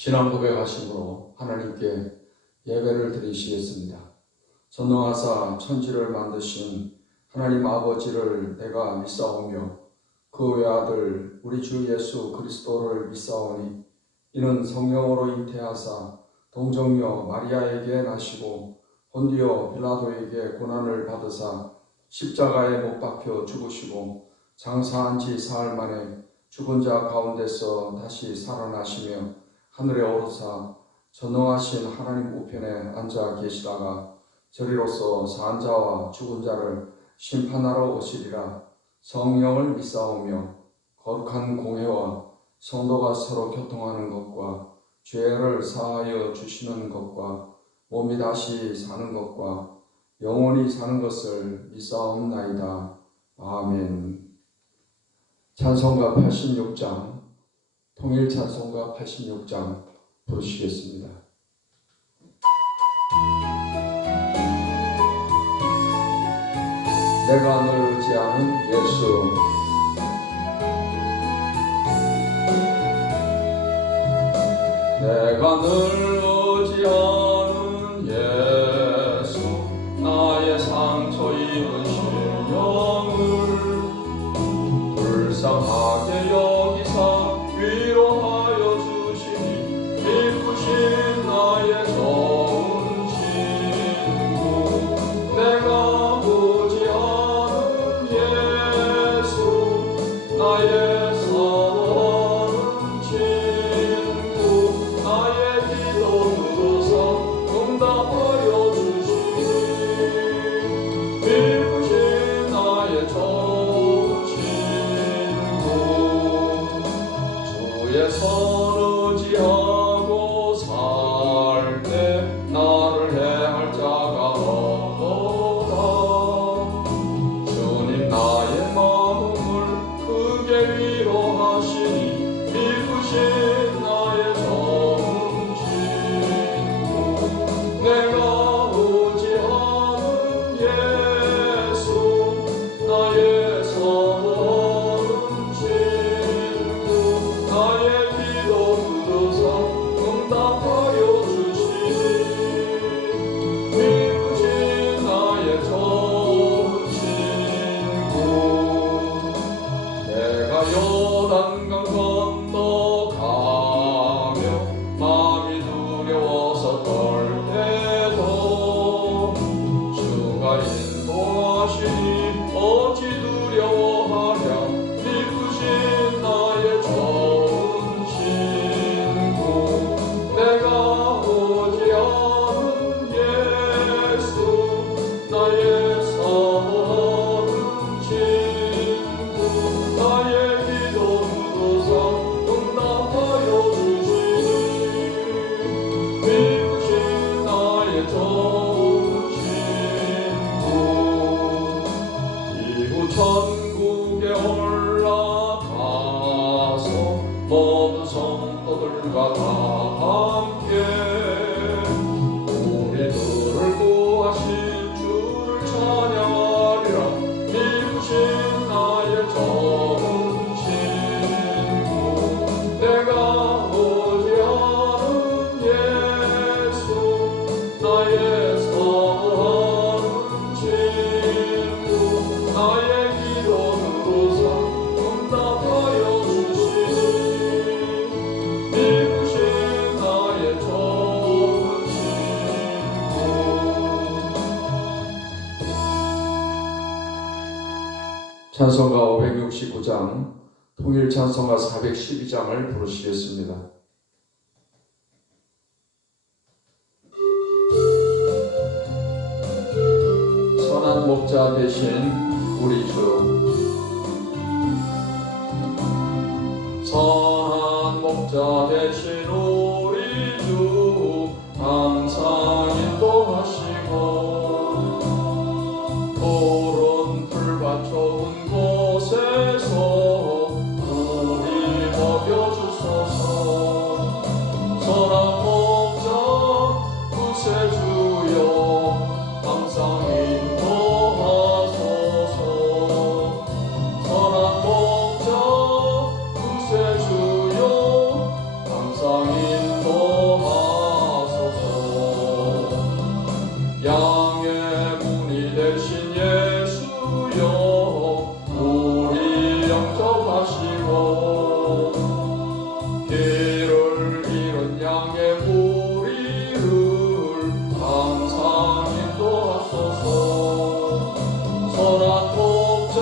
신앙 고백하심으로 하나님께 예배를 드리시겠습니다. 전능하사 천지를 만드신 하나님 아버지를 내가 믿사오며 그 외아들 우리 주 예수 그리스도를 믿사오니 이는 성령으로 잉태하사 동정녀 마리아에게 나시고 본디오 빌라도에게 고난을 받으사 십자가에 못 박혀 죽으시고 장사한 지 사흘 만에 죽은 자 가운데서 다시 살아나시며 하늘에 오르사 전능하신 하나님 우편에 앉아 계시다가 저리로서 산 자와 죽은 자를 심판하러 오시리라. 성령을 믿사오며 거룩한 공회와 성도가 서로 교통하는 것과 죄를 사하여 주시는 것과 몸이 다시 사는 것과 영원히 사는 것을 믿사옵나이다. 아멘. 찬송가 86장, 통일 찬송가 86장 부르시겠습니다. 내가 늘 의지하는 예수. 내가 늘 의지하는 예수, 나의 상처 입은 심령을 불쌍하게 여기사 위로하여 주시니 기쁘신 나의 좋은 친구. 내가 의지하는 예수, 나의 선 의지하고 살 때 나를 해할 자가 없도다. 주님 나의 마음을 크게 위로하시니 기쁘신 나의 좋은 친구. 내가 의지하는 예수, 나의 선한 친구. 나의 기도 들으사 응답하여 주시니 기쁘신 나의 좋은 친구. 내가 요단강 건너가며 마음이 두려워서 떨 때도 주가 인도하시니 어찌 두려워하랴. 기쁘신 나의 좋은 친구. 내가 의지하는 예수, 나의 선한 친구. 나의 기도 들으사 응답하여 주시니 기쁘신 나의 좋은 친구. 이후 천국에 올라가서 모든 성도들과 다 함께 우리들을 구하신 주를 찬양하리라. 기쁘신 나의 좋은 친구. 내가 의지하는 예수, 나의 선한 친구. 나의 기도 들으사 응답하여 주시니 기쁘신 나의 좋은 친구. 찬송가 569장, 통일 찬송가 412장을 부르시겠습니다. 선한 목자 되신 우리 주. 선한 목자 되신 우리 주, 항상 인도하시고 푸른 풀밭 좋은 곳에서 우리 먹여주소서. 선한 목자 구세주여 항상 인도하소서. 선한 목자 구세주여 항상 인도하소서. 양의 문이 되신 예수여 우리 영접하시고 길을 잃은 양의 무리를 항상 인도하소서. 선한 목자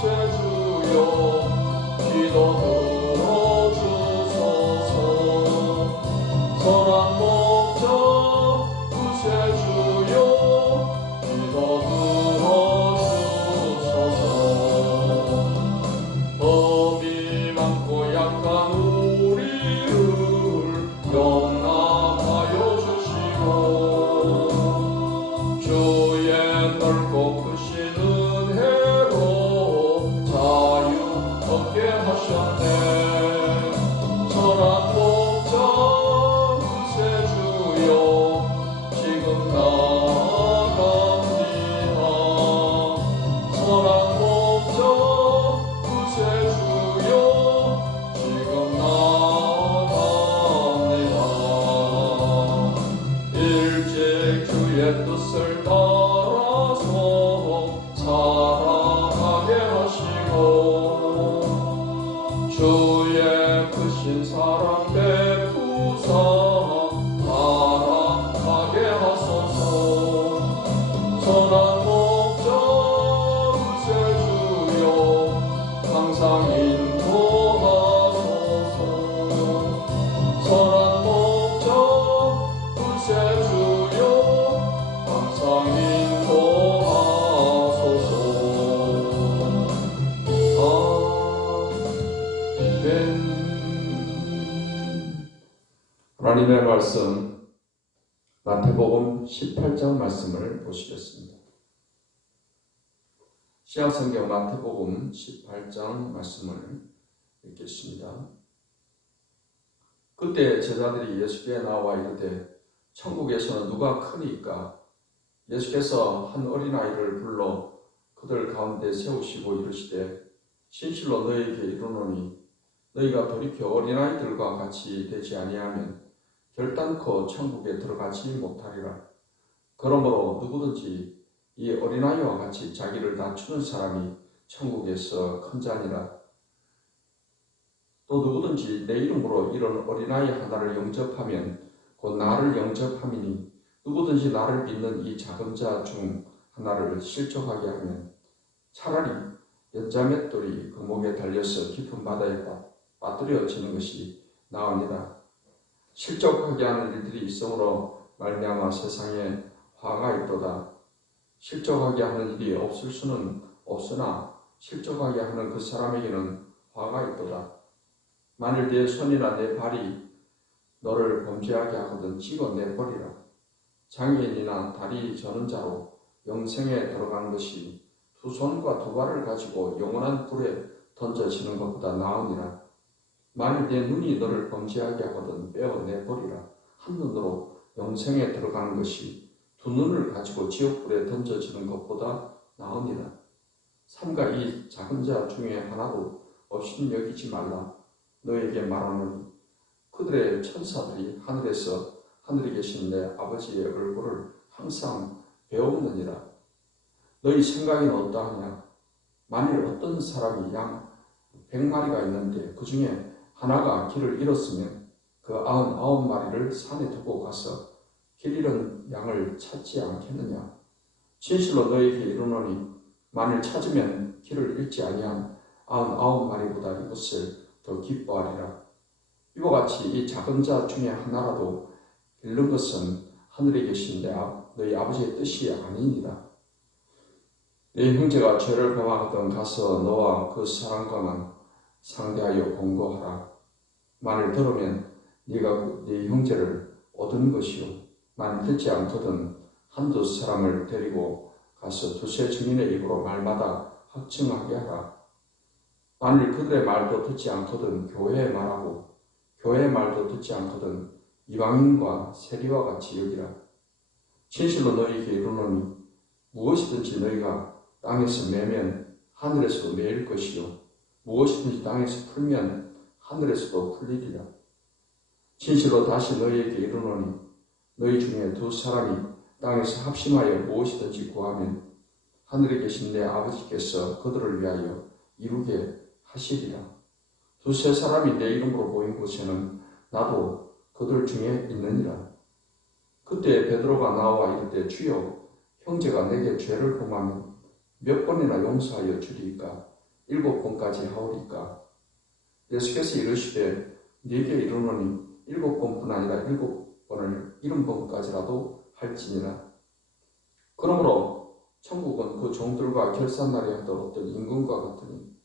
구세주여 기도 들어주소서. 선한 목자 구세주여 기도 들어주소서. 범이 많고 약한 우리를 용납하여 주시고 주의 넓고 크신 은혜로 자유 얻게 하셨네. 선한 목자 구세주여 지금 나아갑니다. 선한 목자 구세주여 지금 나아갑니다. 일찍 주의 뜻을 따라서 살아가게 하시고 주의 크신 사랑 베푸사 살아가게 하소서. 선한 목자 구세주여 항상 인도하소서. 선한 목자 구세주여 항상 인도하소서. 아멘. 하나님의 말씀 마태복음 18장 말씀을 보시겠습니다. 신약성경 마태복음 18장 말씀을 읽겠습니다. 그때 제자들이 예수께 나와 이르되 천국에서는 누가 크니까? 예수께서 한 어린아이를 불러 그들 가운데 세우시고 이르시되 진실로 너희에게 이르노니 너희가 돌이켜 어린아이들과 같이 되지 아니하면 결단코 천국에 들어가지 못하리라. 그러므로 누구든지 이 어린아이와 같이 자기를 낮추는 사람이 천국에서 큰 자니라. 또 누구든지 내 이름으로 이런 어린아이 하나를 영접하면 곧 나를 영접함이니 누구든지 나를 믿는 이 작은 자 중 하나를 실족하게 하면 차라리 연자맷돌이 그 목에 달려서 깊은 바다에 빠뜨려지는 것이 나으니라. 실족하게 하는 일들이 있으므로 말미암아 세상에 화가 있도다. 실족하게 하는 일이 없을 수는 없으나 실족하게 하는 그 사람에게는 화가 있도다. 만일 내 손이나 내 발이 너를 범죄하게 하거든 찍어내버리라. 장애인이나 다리 저는 자로 영생에 들어가는 것이 두 손과 두 발을 가지고 영원한 불에 던져지는 것보다 나으니라. 만일 내 눈이 너를 범죄하게 하거든 빼어내버리라. 한 눈으로 영생에 들어가는 것이 두 눈을 가지고 지옥불에 던져지는 것보다 나으니라. 삼가 이 작은 자 중에 하나도 없인 여기지 말라. 너에게 말하노니 그들의 천사들이 하늘에 계신 내 아버지의 얼굴을 항상 배우느니라. 너희 생각에는 어떠하냐? 만일 어떤 사람이 양 100마리가 있는데 그 중에 하나가 길을 잃었으면 그 99마리를 산에 두고 가서 길 잃은 양을 찾지 않겠느냐? 진실로 너희에게 이르노니 만일 찾으면 길을 잃지 아니한 99마리보다 이것을 더 기뻐하리라. 이와 같이 이 작은 자 중에 하나라도 잃는 것은 하늘에 계신 너희 아버지의 뜻이 아니니라. 네 형제가 죄를 범하거든 가서 너와 그 사람과만 상대하여 공고하라. 만일 들으면 네가 네 형제를 얻은 것이요 만일 듣지 않거든 한두 사람을 데리고 가서 두세 증인의 입으로 말마다 확증하게 하라. 만일 그들의 말도 듣지 않거든 교회의 말하고 교회의 말도 듣지 않거든 이방인과 세리와 같이 여기라. 진실로 너희에게 이르노니 무엇이든지 너희가 땅에서 매면 하늘에서도 매일 것이요 무엇이든지 땅에서 풀면 하늘에서도 풀리리라. 진실로 다시 너희에게 이르노니 너희 중에 두 사람이 땅에서 합심하여 무엇이든지 구하면 하늘에 계신 내 아버지께서 그들을 위하여 이루게 하시리라. 두세 사람이 내 이름으로 모인 곳에는 나도 그들 중에 있느니라. 그때 베드로가 나와 이르되 주여 형제가 내게 죄를 범하면 몇 번이나 용서하여 주리이까? 7번까지 하오리까? 예수께서 이르시되 네게 이르노니 7번뿐 아니라 7번을 70번까지라도 할지니라. 그러므로 천국은 그 종들과 결산날에 하던 어떤 임금과 같으니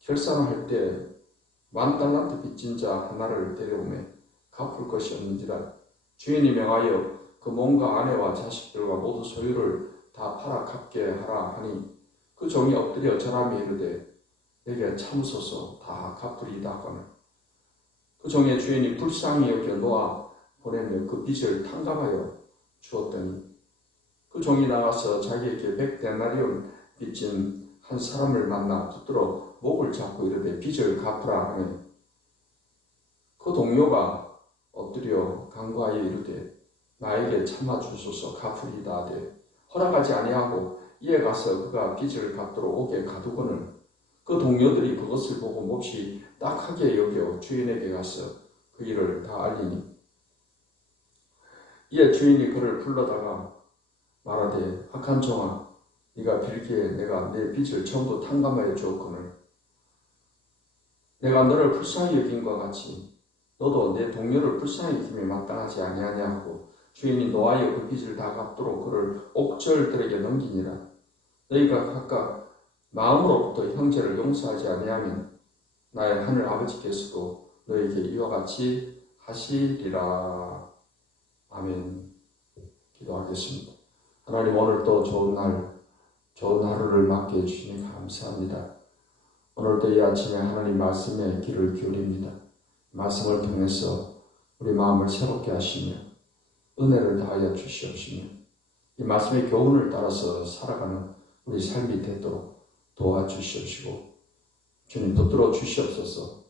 결산을 할 때 10,000달란트 빚진 자 하나를 데려오매 갚을 것이 없는지라. 주인이 명하여 그 몸과 아내와 자식들과 모두 소유를 다 팔아 갚게 하라 하니 그 종이 엎드려 절하며 이르되 내게 참으소서 다 갚으리이다 하거늘 그 종의 주인이 불쌍히 여겨 놓아 보내며 그 빚을 탕감하여 주었더니 그 종이 나가서 자기에게 100데나리온 빚진 한 사람을 만나 붙들어 목을 잡고 이르되 빚을 갚으라 하니 그 동료가 엎드려 간구하여 이르되 나에게 참아주소서 갚으리이다 하되 허락하지 아니하고 이에 가서 그가 빚을 갚도록 오게 가두고는 그 동료들이 그것을 보고 몹시 딱하게 여겨 주인에게 가서 그 일을 다 알리니 이에 주인이 그를 불러다가 말하되 악한 종아 네가 빌기에 내가 내 빚을 전부 탕감하여 주었거늘 내가 너를 불쌍히 여긴과 같이 너도 내 동료를 불쌍히 여김에 마땅하지 아니하냐 하고 주인이 노하여 그 빚을 다 갚도록 그를 옥절들에게 넘기니라. 너희가 각각 마음으로부터 형제를 용서하지 아니하면 나의 하늘 아버지께서도 너에게 이와 같이 하시리라. 아멘. 기도하겠습니다. 하나님 오늘 또 좋은 하루를 맞게 해주시니 감사합니다. 오늘도 이 아침에 하나님 말씀에 귀를 기울입니다. 말씀을 통해서 우리 마음을 새롭게 하시며 은혜를 다하여 주시옵시며 이 말씀의 교훈을 따라서 살아가는 우리 삶이 되도록 도와주시옵시고 주님 붙들어 주시옵소서.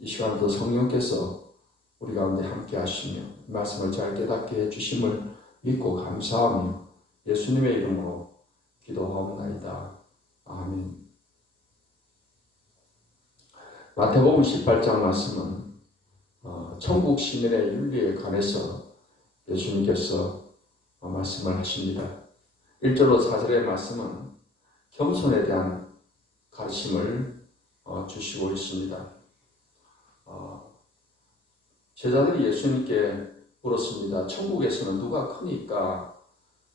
이 시간도 성령께서 우리 가운데 함께 하시며 말씀을 잘 깨닫게 해주심을 믿고 감사하며 예수님의 이름으로 기도하옵나이다. 아멘. 마태복음 18장 말씀은 천국 시민의 윤리에 관해서 예수님께서 말씀을 하십니다. 1절로 4절의 말씀은 겸손에 대한 가르침을 주시고 있습니다. 제자들이 예수님께 물었습니다. 천국에서는 누가 크니까?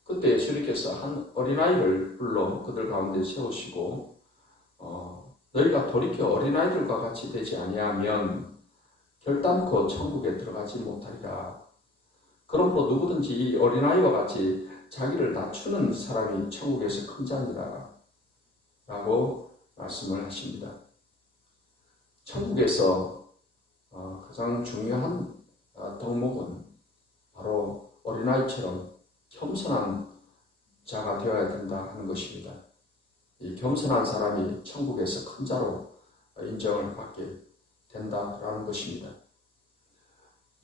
그때 예수님께서 한 어린아이를 불러 그들 가운데 세우시고 너희가 돌이켜 어린아이들과 같이 되지 아니하면 결단코 천국에 들어가지 못하리라. 그러므로 누구든지 이 어린아이와 같이 자기를 낮추는 사람이 천국에서 큰 자니라 라고 말씀을 하십니다. 천국에서 가장 중요한 덕목은 바로 어린아이처럼 겸손한 자가 되어야 된다 하는 것입니다. 이 겸손한 사람이 천국에서 큰 자로 인정을 받게 된다라는 것입니다.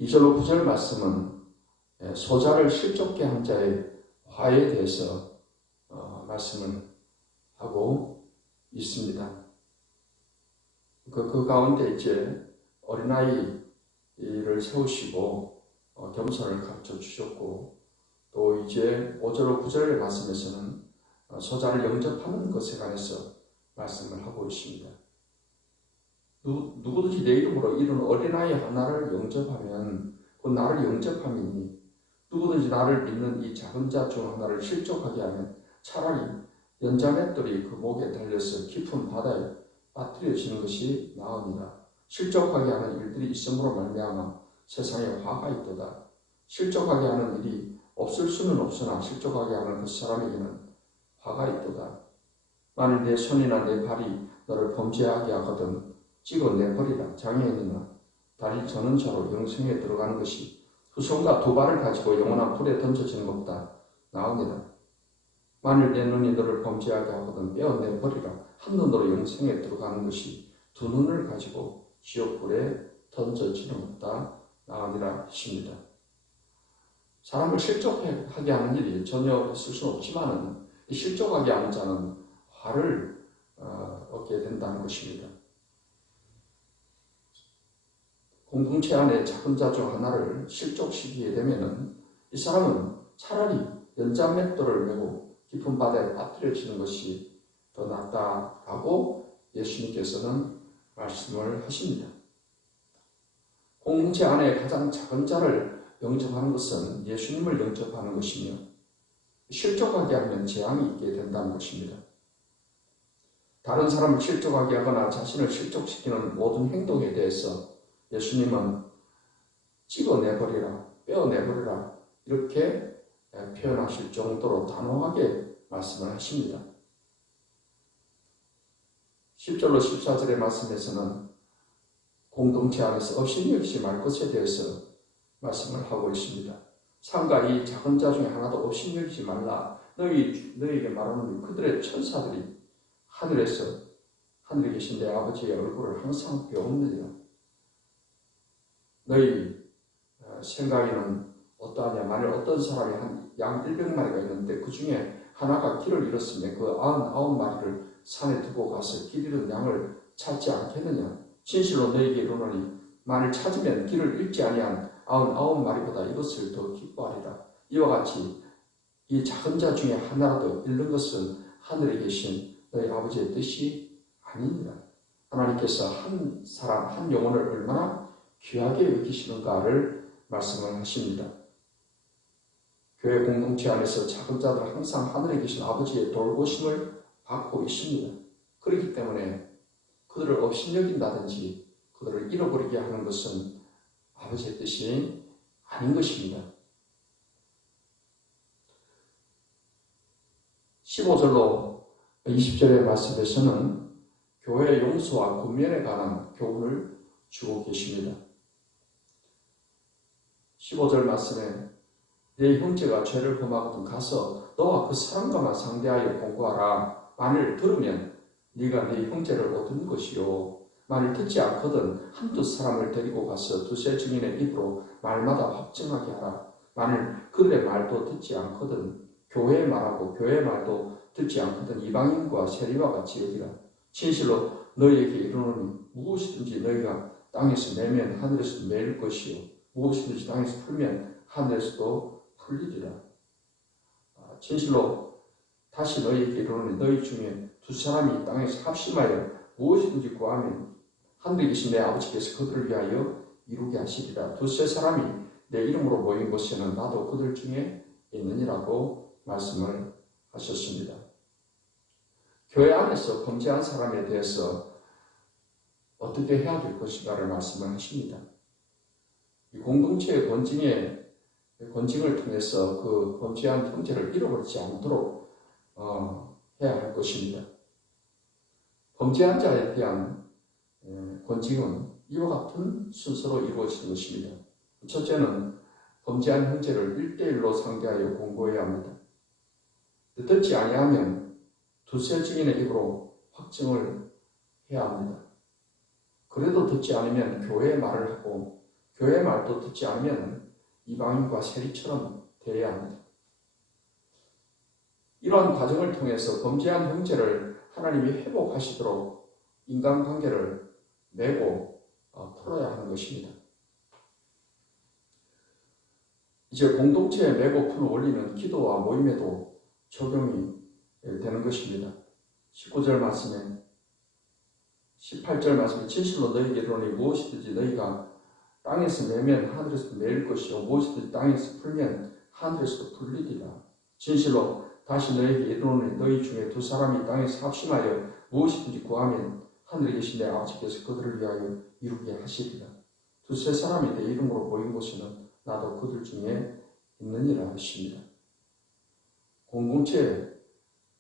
2절로 9절 말씀은 소자를 실족게 한 자의 화에 대해서 말씀을 하고 있습니다. 그 가운데 이제 어린아이를 세우시고 겸손을 가르쳐 주셨고 또 이제 5절로 9절의 말씀에서는 소자를 영접하는 것에 관해서 말씀을 하고 있습니다. 누구든지 내 이름으로 이런 어린아이 하나를 영접하면 그 나를 영접함이니 누구든지 나를 믿는 이 작은 자 중 하나를 실족하게 하면 차라리 연자맷돌이 그 목에 달려서 깊은 바다에 빠뜨려지는 것이 나으니라. 실족하게 하는 일들이 있음으로 말미암아 세상에 화가 있도다. 실족하게 하는 일이 없을 수는 없으나 실족하게 하는 그 사람에게는 화가 있도다. 만일 내 손이나 내 발이 너를 범죄하게 하거든 찍어내버리라. 장애인이나 다리 저는 자로 영생에 들어가는 것이 두 손과 두 발을 가지고 영원한 불에 던져지는 것보다 나으니라. 만일 내 눈이 너를 범죄하게 하거든 빼어내버리라. 한 눈으로 영생에 들어가는 것이 두 눈을 가지고 지옥불에 던져지는 것보다 나으리라 하십니다. 사람을 실족하게 하는 일이 전혀 있을 수는 없지만은 실족하게 하는 자는 화를 얻게 된다는 것입니다. 공동체 안에 작은 자 중 하나를 실족시키게 되면은 이 사람은 차라리 연장맷돌을 메고 깊은 바다에 빠뜨려지는 것이 더 낫다라고 예수님께서는 말씀을 하십니다. 공동체 안에 가장 작은 자를 영접하는 것은 예수님을 영접하는 것이며 실족하게 하면 재앙이 있게 된다는 것입니다. 다른 사람을 실족하게 하거나 자신을 실족시키는 모든 행동에 대해서 예수님은 찍어내버리라, 빼어내버리라 이렇게 표현하실 정도로 단호하게 말씀을 하십니다. 10절로 14절의 말씀에서는 공동체 안에서 업신여기지 말 것에 대해서 말씀을 하고 있습니다. 상가 이 작은 자 중에 하나도 업신여기지 말라. 너희에게 말하는 그들의 천사들이 하늘에 계신 내 아버지의 얼굴을 항상 배웠느니라. 너희 생각에는 어떠하냐. 만일 어떤 사람이 한 양 100마리가 있는데 그 중에 하나가 길을 잃었으면 그 99마리를 산에 두고 가서 길 잃은 양을 찾지 않겠느냐. 진실로 너희에게 이르노니 만일 찾으면 길을 잃지 아니한 99마리보다 이것을 더 기뻐하리라. 이와 같이 이 작은 자 중에 하나라도 잃는 것은 하늘에 계신 너희 아버지의 뜻이 아니니라. 하나님께서 한 사람, 한 영혼을 얼마나 귀하게 여기시는가를 말씀을 하십니다. 교회 공동체 안에서 작은 자들은 항상 하늘에 계신 아버지의 돌보심을 받고 있습니다. 그렇기 때문에 그들을 업신여긴다든지 그들을 잃어버리게 하는 것은 아버지의 뜻이 아닌 것입니다. 15절로 20절의 말씀에서는 교회의 용서와 권면에 관한 교훈을 주고 계십니다. 15절 말씀에 내 형제가 죄를 범하거든 가서 너와 그 사람과만 상대하여 공고하라. 만일 들으면 네가 네 형제를 얻은 것이요. 만일 듣지 않거든 한두 사람을 데리고 가서 두세 증인의 입으로 말마다 확증하게 하라. 만일 그들의 말도 듣지 않거든 교회의 말하고 교회의 말도 듣지 않거든 이방인과 세리와 같이 여기라. 진실로 너희에게 이르노니 무엇이든지 너희가 땅에서 내면 하늘에서 매일 것이요 무엇이든지 땅에서 풀면 하늘에서도 풀리리라. 진실로 다시 너희에게 이르노니 너희 중에 두 사람이 땅에서 합심하여 무엇이든지 구하면 하늘에 계신 내 아버지께서 그들을 위하여 이루게 하시리라. 두세 사람이 내 이름으로 모인 곳에는 나도 그들 중에 있느니라고 말씀을 하셨습니다. 교회 안에서 범죄한 사람에 대해서 어떻게 해야 될 것인가를 말씀을 하십니다. 이 공동체의 권징을 통해서 그 범죄한 형제를 잃어버리지 않도록 해야 할 것입니다. 범죄한 자에 대한 권징은 이와 같은 순서로 이루어지는 것입니다. 첫째는 범죄한 형제를 1대1로 상대하여 공고해야 합니다. 듣지 아니하면 두세 증인의 입으로 확증을 해야 합니다. 그래도 듣지 않으면 교회의 말을 하고 교회의 말도 듣지 않으면 이방인과 세리처럼 대해야 합니다. 이러한 과정을 통해서 범죄한 형제를 하나님이 회복하시도록 인간관계를 메고 풀어야 하는 것입니다. 이제 공동체에 메고 푸는 원리는 기도와 모임에도 적용이 되는 것입니다. 19절 말씀에 18절 말씀에 진실로 너희에게 이르노니 무엇이든지 너희가 땅에서 매면 하늘에서 매일 것이요 무엇이든지 땅에서 풀면 하늘에서도 풀리리라. 진실로 다시 너희에게 이르노니 너희 중에 두 사람이 땅에서 합심하여 무엇이든지 구하면 하늘에 계신 내 아버지께서 그들을 위하여 이루게 하시리라. 두세 사람이 내 이름으로 모인 곳에는 나도 그들 중에 있느니라 하십니다. 공동체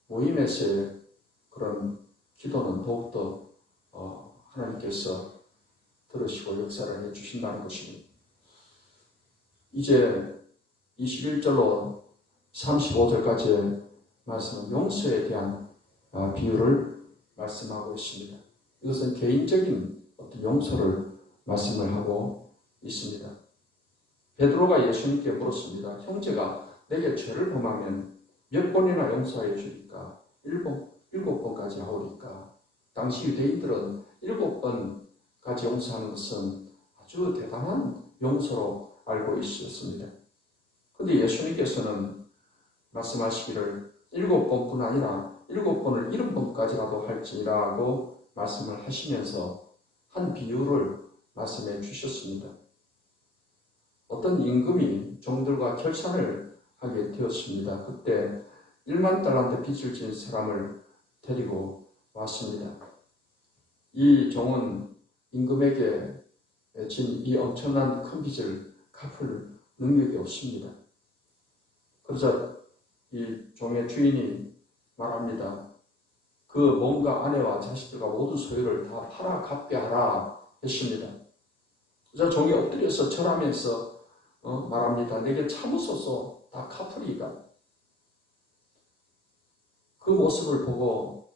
모임에서의 그런 기도는 더욱더 하나님께서 들으시고 역사를 해주신다는 것입니다. 이제 21절로 35절까지의 말씀은 용서에 대한 비유를 말씀하고 있습니다. 이것은 개인적인 어떤 용서를 말씀을 하고 있습니다. 베드로가 예수님께 물었습니다. 형제가 내게 죄를 범하면 몇 번이나 용서해 주리까? 일곱 번까지 하오리까? 당시 유대인들은 7번까지 용서하는 것은 아주 대단한 용서로 알고 있었습니다. 그런데 예수님께서는 말씀하시기를 7번뿐 아니라 7번을 70번까지라도 할지라고 말씀을 하시면서 한 비유를 말씀해 주셨습니다. 어떤 임금이 종들과 결산을 하게 되었습니다. 그때 1만 달란트 빚을 진 사람을 데리고 왔습니다. 이 종은 임금에게 진 이 엄청난 큰 빚을 갚을 능력이 없습니다. 그래서 이 종의 주인이 말합니다. 그 몸과 아내와 자식들과 모든 소유를 다 팔아 갚게 하라 했습니다. 그래서 종이 엎드려서 절하면서 말합니다. 내게 참으소서 다 갚으리이다. 그 모습을 보고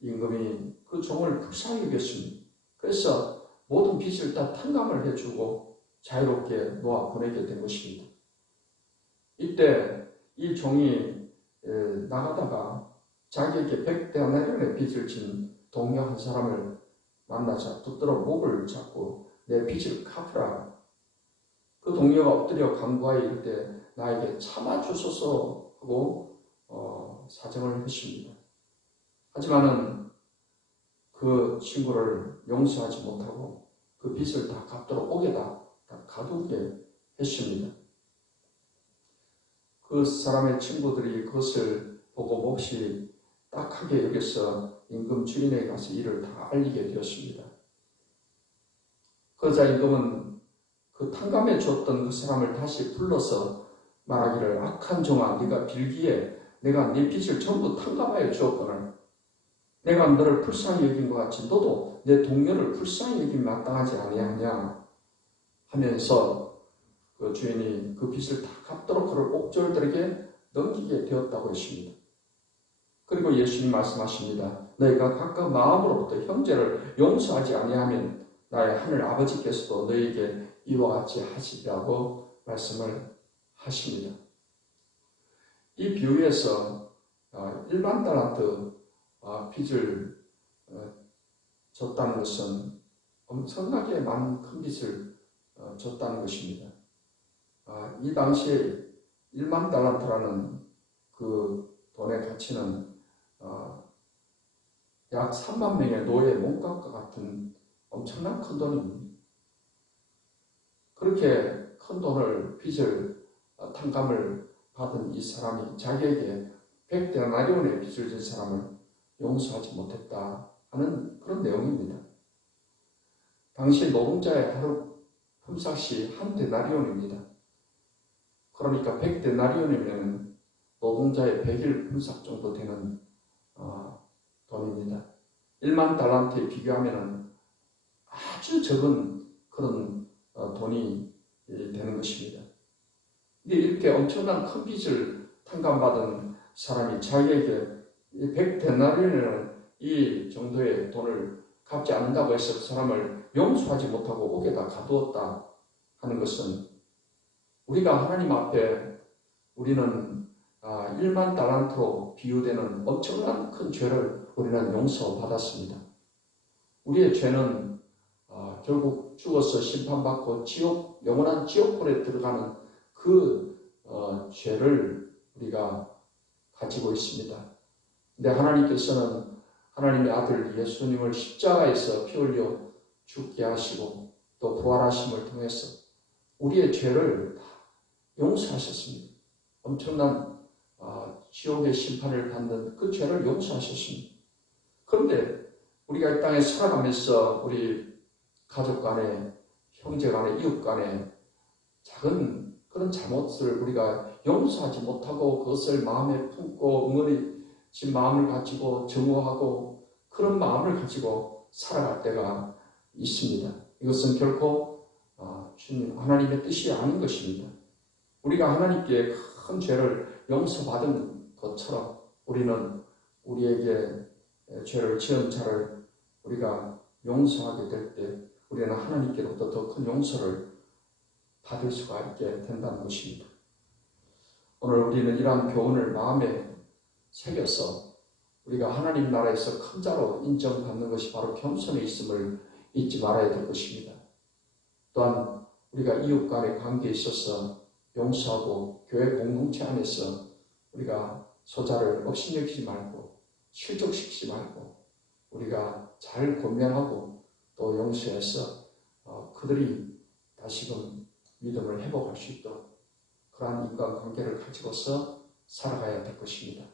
임금이 그 종을 불쌍히 여겼습니다. 그래서 모든 빚을 다 탕감을 해주고 자유롭게 놓아 보내게 된 것입니다. 이때 이 종이 나가다가 자기에게 100데나리온의 빚을 진 동료 한 사람을 만나자 붙들어 목을 잡고 내 빚을 갚으라. 그 동료가 엎드려 간구하여 이르되 나에게 참아주소서 하고 사정을 했습니다. 하지만은 그 친구를 용서하지 못하고 그 빚을 다 갚도록 옥에다 가두게 했습니다. 그 사람의 친구들이 그것을 보고 몹시 딱하게 여겨서 임금 주인에게 가서 이를 다 알리게 되었습니다. 그러자 임금은 그 탕감해 줬던 그 사람을 다시 불러서 말하기를 악한 종아 네가 빌기에 내가 네 빚을 전부 탕감하여 주었거늘 내가 너를 불쌍히 여긴 것 같이 너도 내 동료를 불쌍히 여긴 마땅하지 아니하냐 하면서 그 주인이 그 빚을 다 갚도록 그를 옥졸들에게 넘기게 되었다고 했습니다. 그리고 예수님 말씀하십니다. 너희가 각각 마음으로부터 형제를 용서하지 아니하면 나의 하늘 아버지께서도 너희에게 이와 같이 하시리라고 말씀을 하십니다. 이 비유에서 1만 달란트 빚을 졌다는 것은 엄청나게 많은 큰 빚을 졌다는 것입니다. 이 당시에 1만 달란트라는 그 돈의 가치는 약 3만 명의 노예 몸값과 같은 엄청난 큰 돈입니다. 그렇게 큰 돈을 빚을 탕감을 받은 이 사람이 자기에게 100데나리온의 빚을 진 사람을 용서하지 못했다 하는 그런 내용입니다. 당시 노동자의 하루 품삯이 한 데나리온입니다. 그러니까 100데나리온이면 노동자의 100일 품삯 정도 되는 돈입니다. 1만 달란트에 비교하면 아주 적은 그런 돈이 되는 것입니다. 근데 이렇게 엄청난 큰 빚을 탕감받은 사람이 자기에게 100데나리온이라는 이 정도의 돈을 갚지 않는다고 해서 그 사람을 용서하지 못하고 옥에다 가두었다 하는 것은 우리가 하나님 앞에 우리는 1만 달란트로 비유되는 엄청난 큰 죄를 우리는 용서받았습니다. 우리의 죄는 결국 죽어서 심판받고 영원한 지옥불에 들어가는 그 죄를 우리가 가지고 있습니다. 근데 하나님께서는 하나님의 아들 예수님을 십자가에서 피 흘려 죽게 하시고 또 부활하심을 통해서 우리의 죄를 다 용서하셨습니다. 엄청난 지옥의 심판을 받는 그 죄를 용서하셨습니다. 그런데 우리가 이 땅에 살아가면서 우리 가족 간에, 형제 간에, 이웃 간에 작은 그런 잘못을 우리가 용서하지 못하고 그것을 마음에 품고 응어리진 마음을 가지고 증오하고 그런 마음을 가지고 살아갈 때가 있습니다. 이것은 결코 주님 하나님의 뜻이 아닌 것입니다. 우리가 하나님께 큰 죄를 용서받은 것처럼 우리는 우리에게 죄를 지은 자를 우리가 용서하게 될 때 우리는 하나님께로부터 더 큰 용서를 받을 수가 있게 된다는 것입니다. 오늘 우리는 이러한 교훈을 마음에 새겨서 우리가 하나님 나라에서 큰 자로 인정받는 것이 바로 겸손에 있음을 잊지 말아야 될 것입니다. 또한 우리가 이웃 간의 관계에 있어서 용서하고 교회 공동체 안에서 우리가 소자를 업신여기지 말고 실족시키지 말고 우리가 잘 권면하고 또 용서해서 그들이 다시금 믿음을 회복할 수 있도록 그러한 인간관계를 가지고서 살아가야 될 것입니다.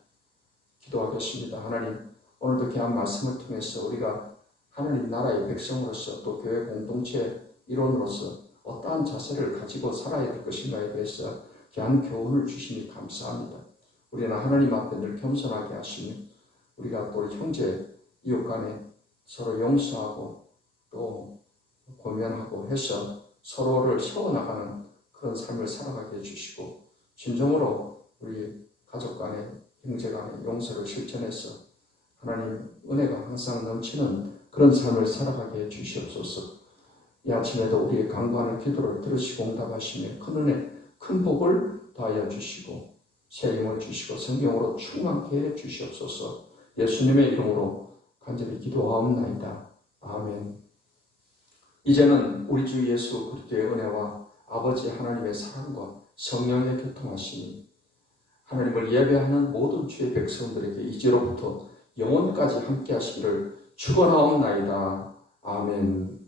기도하겠습니다. 하나님, 오늘도 귀한 말씀을 통해서 우리가 하나님 나라의 백성으로서 또 교회 공동체 일원으로서 어떠한 자세를 가지고 살아야 될 것인가에 대해서 귀한 교훈을 주시니 감사합니다. 우리는 하나님 앞에 늘 겸손하게 하시며 우리가 또 형제 이웃 간에 서로 용서하고 또 고면하고 해서 서로를 세워나가는 그런 삶을 살아가게 해주시고 진정으로 우리 가족 간에 형제 간에 용서를 실천해서 하나님 은혜가 항상 넘치는 그런 삶을 살아가게 해주시옵소서. 이 아침에도 우리의 간구하는 기도를 들으시고 응답하시며 큰 은혜 큰 복을 더하여 주시고 새 힘을 주시고 성령으로 충만케 해 주시옵소서. 예수님의 이름으로 간절히 기도하옵나이다. 아멘. 이제는 우리 주 예수 그리스도의 은혜와 아버지 하나님의 사랑과 성령의 교통하심이 하나님을 예배하는 모든 주의 백성들에게 이제로부터 영원까지 함께 하시기를 축원하옵나이다. 아멘.